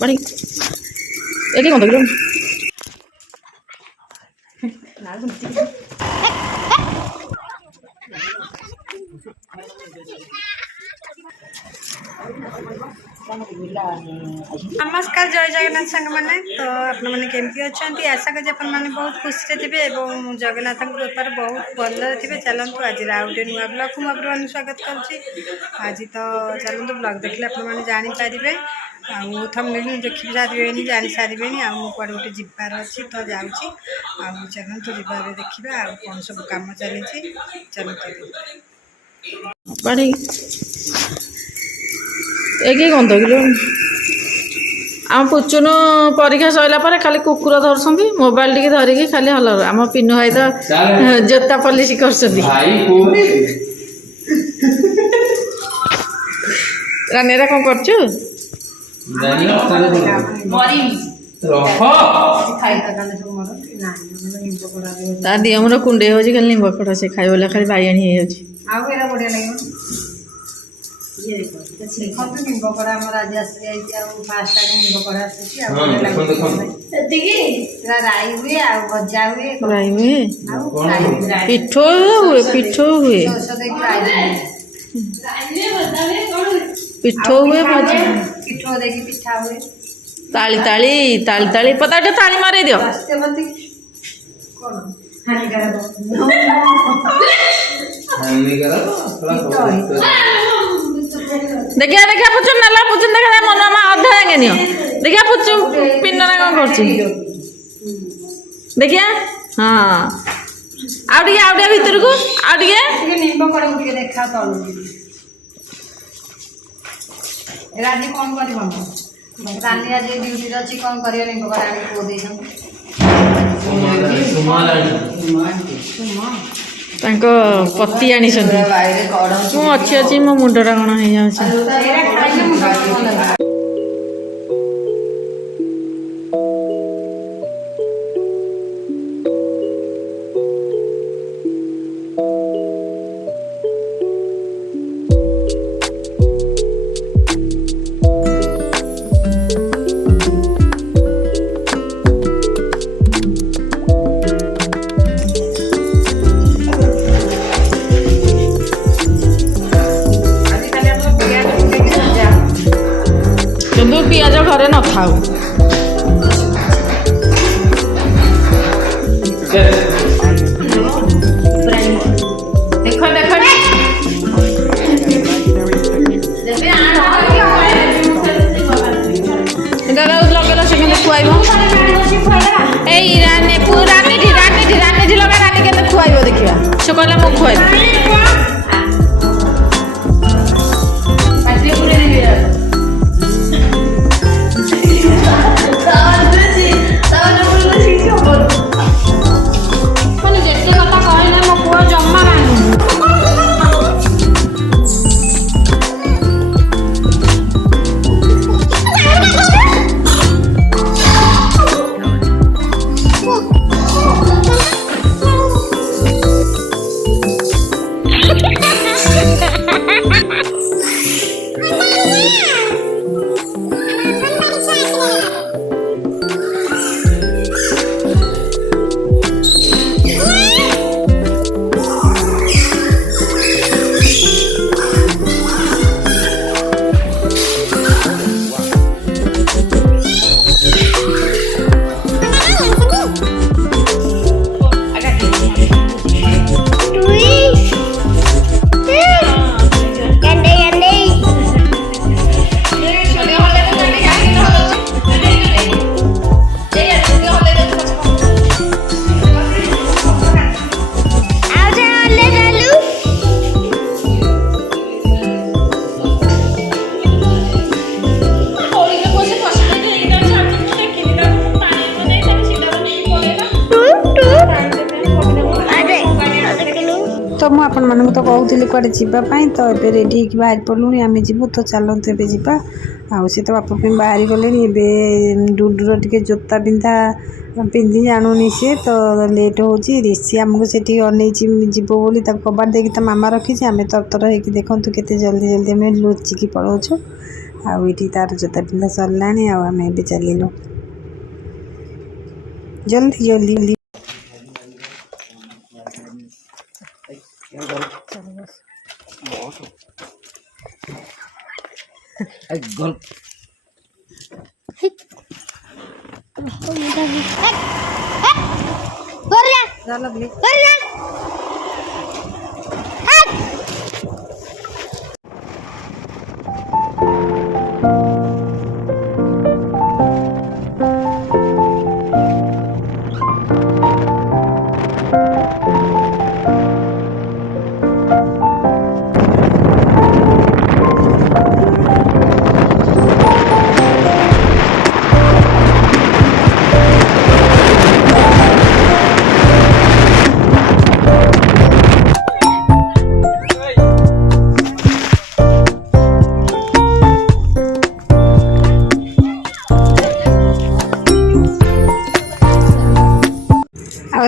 বাড়ি এটি কত কিলো नमस्कार जय जगन्नाथ सांग मैंने तो आपण मैंने केमती अच्छा आशा करी आप बहुत खुशी थे और जगन्नाथ कृपार बहुत भल थे। चलतु आज आउटे नुआ ब्लग को मुझे स्वागत करुँची। आज तो चलतु ब्लग देखिए आपने जानीपारे थंबनेल देखी सारे जानी सारे आड़े गोटे जीवार अच्छी तो जाऊँगी चलतु जीवार देखा कौन सब कम चली चलतु बाड़ी एक गंध किलो आम पुचुन परीक्षा सरला पर खाली कुकुर धरसंती मोबाइल टी धरिकी खाली हल आम पिनु भाई तो जोता पॉलिसी कर रानीरा कौन कर दिहमर कुंडे हो खाली निम्ब खड़ा से खाई खाली बाइगणी हो निम्बकड़ा आज राई हुए भजा हुए पिठ हुए पिठ हुए पिठ हुए पिठ देखी पिठा हुए ताली ताली ताली ताली पता ताली मारे दियो देखिया देखिया पुचुन नाला पुचुन देखा मन मा अधा आगे नियो देखिया पुचु पिन्ना कौन करछि देखिया हां आउडिया भीतर को आउडिया निम्ब कड़ा उठे देखा तो रानी कौन करी हम रानी आज ड्यूटी अछि कौन करियो निम्ब कड़ा आनी को दे हम तांको पति आनी मु अच्छी अच्छी मो मुंडरा कौन हो जाए पियाज घरे न था देख देख लगे से खुआब रानी लगे रानी के खुआब देखा से कहला मु खुआब तो मुझे आपण मानक तो कहूली कड़े जावाई तो ये रेडी हो बाहर पड़लुणी आम जीवु तो चलते ए जा सी तो बापा बाहरी गले डुडुर टे जोता पिंधा पिंधि जानूनी सी तो लेट हो ऋषि आमको से जीव बोली कबाड़ देखी मामा रखी आम तरतर हो देखु के जल्दी जल्दी आम लुचिकी पलाऊँ आईटी तार जोता पिंधा सरला आम ए चलू जल्दी जल्दी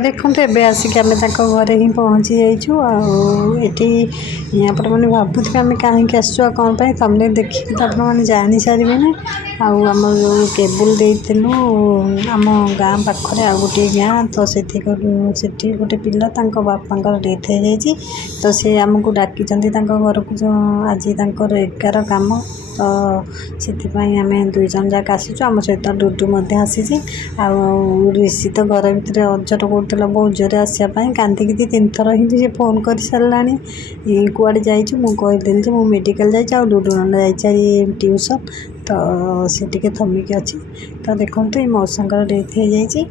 देखो ए आसिक आम घरे ही पहुँची जाइए आप भावुथे आम कहीं आसु कौन तमने देखिए तो आपने जानी सारे ना आम जो केबुल देलु आम गाँ पाखे आ गोटे गाँ तो से गोटे पिला बापा डेथ हो जाए तो सी आमको डाकी घर को जो आज 11 काम तो से आम 2 जन जाक आसीचु आम सहित डुडू आसी ऋषि तो घर भितर अजर करूला बहुत जोर आसापी कांदिकी 3 थर ही फोन कर सारा कूड़े जाइए मुझे मुझे मेडिकल जाइए डुडू नंदा जाइए ट्यूशन तो सी टे थमिक अच्छी तो देखो ये मौसा डेथ हो जाए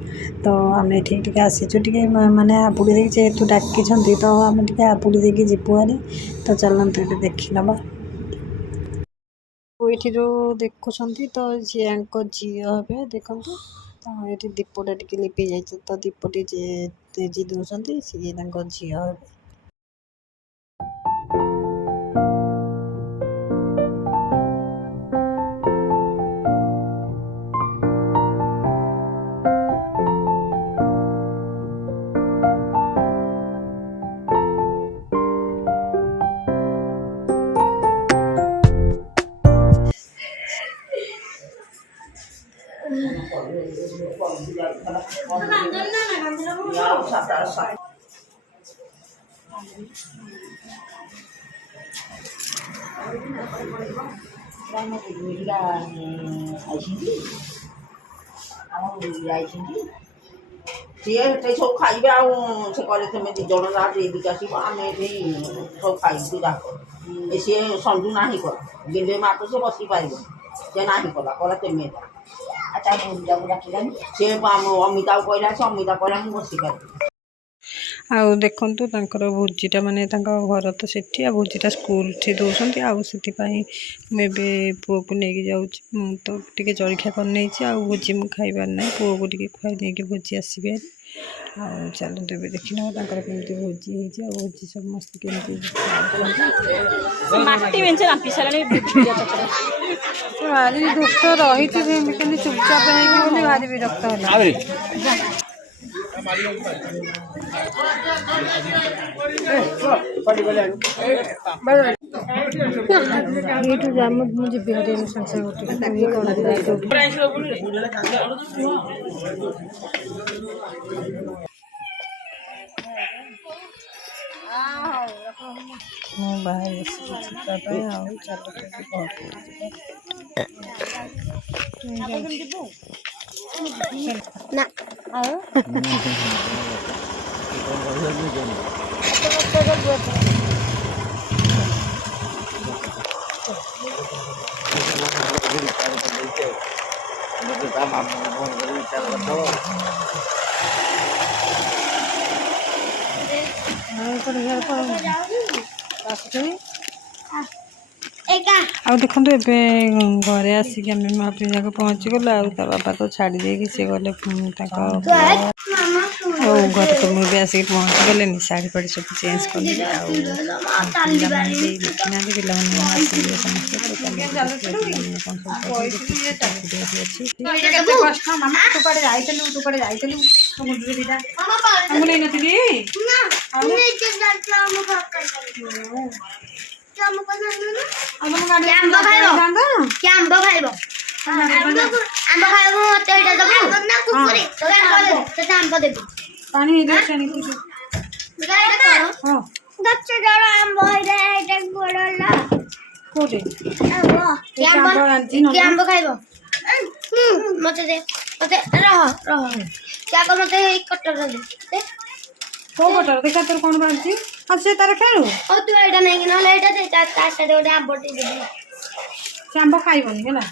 तो आम ये आसीचु टे माने हापुड़ी देख जेहेतु डाकी तो आम हापुड़ी देकी जीवु हारी तो चलते ये देखी नवा ये जो देखुं तो झील हे देखु तो ये दीपटा टी लिपि जाइए तो दीपटी तेजी दौरान सी झील हे सी सब खाइबे से तुम 2 जन जहाँ देवी आसो आम ये सब खाइबू जहाँ सी संजू ना कर गेले माँ तो सी बसी पार सी ना कला तेमें सी अमिता कहला से अमिता कहला मुझे बसी पार आउ देखु भोजीटा माने घर तो सेठी आ भोजीटा स्कूल से दौरान आउे पुओ को लेकिन जाऊँ तो टे जलखिया कर भोजी मुझे खाइबार ना पुओ को खुआई नहीं भोजी आसबे आ चलते ए देखी ना कमी भोजी हो भोजी समस्त कमी भारी दुख रही चुपचाप भारी विरक्त है मुझे बिहार बाहर ना आ देखो घरे आसिक आम महाप्री जाक पहुँची गलु बापा तो छाड़ी दे सी गले घर तो मुझे आसिक पहुँची गले शाढ़ी फाड़ी सब चेंज कर ଆଉ ତମ ଗାଡ଼ି ଆମ୍ବ ଖାଇବ? ଯାଇଥାନ୍ତ? କି ଆମ୍ବ ଖାଇବ ଆମ୍ବ ଖାଇବ ମତେ ଏଇଟା ଦବୁ ତତେ ଆମ୍ବ ଦେବି ପାଣି ହେଇଯିବ ଛାଣି ପିଇଛୁ। ହଁ ଗଛ ଡର ଆମ୍ବ ଏଇଟା ବଡ ହେଲା କୋଉଠି ଆମ୍ବ ଏ ଆମ୍ବ ଆଣିଛି କି ନନା। ଆମ୍ବ ଖାଇବ ମତେ ଦେ ମତେ ରହ ଚାକ ମତେ ଏଇ କଟର ଦେ କୋଉ ପଟର ଦେଖା ତୋର କଣ ବାହାରୁଛି ଆଉ ସେ ତାର ଖେଳୁ ହଉ ତୁ ଏଇଟା ନେଇକି ନହେଲେ ଏଇଟା ଦେ ତା ସାথে ଗୋଟେ ଆମ୍ବ ଟେ ଦେବି ସେ ଆମ୍ବ ଖାଇବନି ହେଲା।